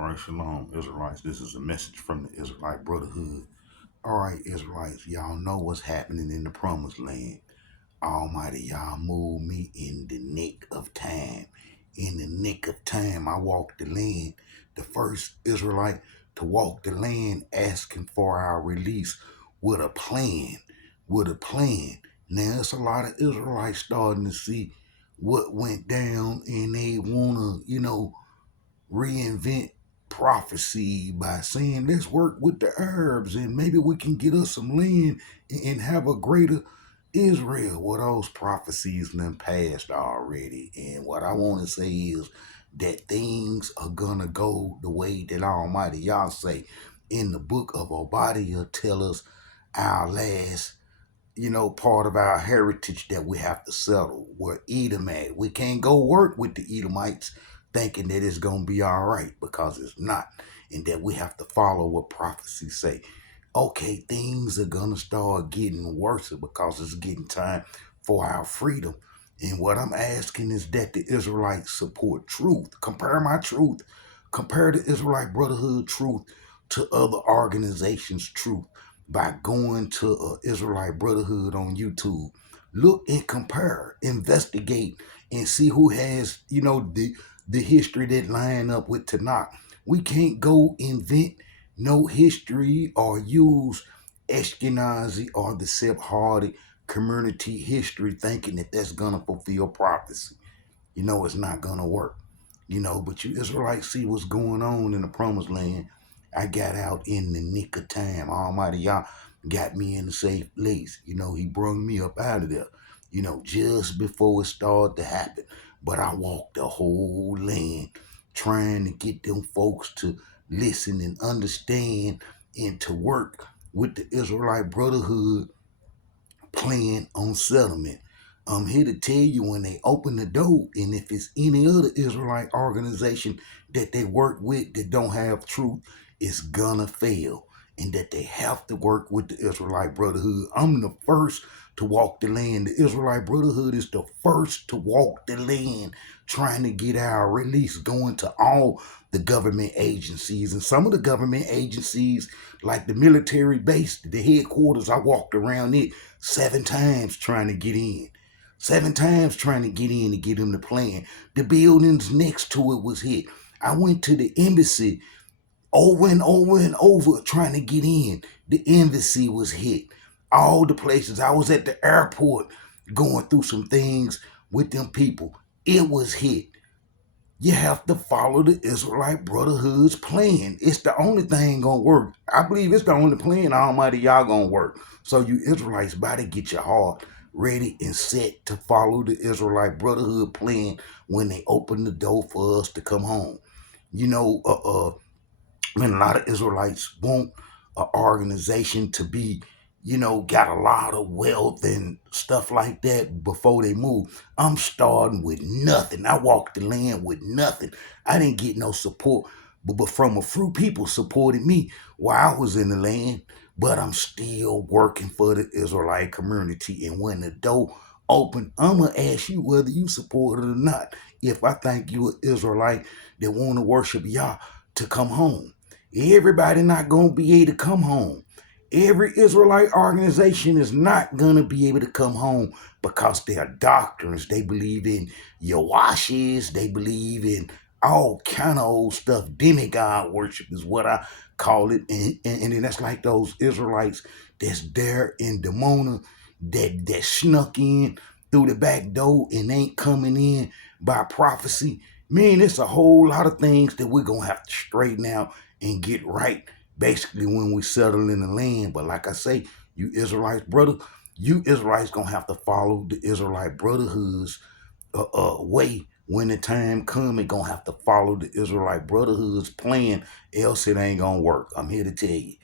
All right, shalom, Israelites. This is a message from the Israelite Brotherhood. All right, Israelites, y'all know what's happening in the promised land. Almighty, y'all moved me in the nick of time. In the nick of time, I walked the land. The first Israelite to walk the land asking for our release with a plan. With a plan. Now, it's a lot of Israelites starting to see what went down and they want to, reinvent prophecy by saying let's work with the Arabs and maybe we can get us some land and have a greater Israel. Well, those prophecies done passed already. And what I want to say is that things are gonna go the way that Almighty Yah say in the book of Obadiah tell us our last part of our heritage that we have to settle. Where Edom at. We can't go work with the Edomites thinking that it's going to be all right because it's not. And that we have to follow what prophecies say. Okay, things are going to start getting worse because it's getting time for our freedom. And what I'm asking is that the Israelites support truth. Compare my truth. Compare the Israelite Brotherhood truth to other organizations' truth by going to Israelite Brotherhood on YouTube. Look and compare, investigate, and see who has, the history that line up with Tanakh. We can't go invent no history or use Ashkenazi or the Sephardic community history thinking that that's going to fulfill prophecy. It's not going to work. But you Israelites see what's going on in the promised land. I got out in the nick of time. Almighty Yah got me in a safe place. He brung me up out of there, just before it started to happen. But I walked the whole land trying to get them folks to listen and understand and to work with the Israelite Brotherhood plan on settlement. I'm here to tell you when they open the door, and if it's any other Israelite organization that they work with that don't have truth, it's gonna fail. And that they have to work with the Israelite Brotherhood. I'm the first to walk the land. The Israelite Brotherhood is the first to walk the land, trying to get our release, going to all the government agencies. And some of the government agencies, like the military base, the headquarters, I walked around it 7 times trying to get in. 7 times trying to get in to get them to plan. The buildings next to it was hit. I went to the embassy over and over and over trying to get in. The embassy was hit. All the places. I was at the airport going through some things with them people. It was hit. You have to follow the Israelite Brotherhood's plan. It's the only thing gonna work. I believe it's the only plan Almighty Yah gonna work. So you Israelites better get your heart ready and set to follow the Israelite Brotherhood plan when they open the door for us to come home. A lot of Israelites want an organization to be, got a lot of wealth and stuff like that before they move. I'm starting with nothing. I walked the land with nothing. I didn't get no support, but from a few people supported me while I was in the land. But I'm still working for the Israelite community. And when the door open, I'm going to ask you whether you support it or not. If I think you an Israelite that want to worship Yah to come home. Everybody not going to be able to come home. Every Israelite organization is not going to be able to come home because their doctrines, they believe in YAHs, they believe in all kind of old stuff. Demigod worship is what I call it. And then that's like those Israelites that's there in Demona that snuck in through the back door and ain't coming in by prophecy. Man, it's a whole lot of things that we're going to have to straighten out and get right basically when we settle in the land. But like I say, you Israelites, brother, you Israelites gonna have to follow the Israelite Brotherhood's way when the time come. It gonna have to follow the Israelite Brotherhood's plan, else it ain't gonna work. I'm here to tell you.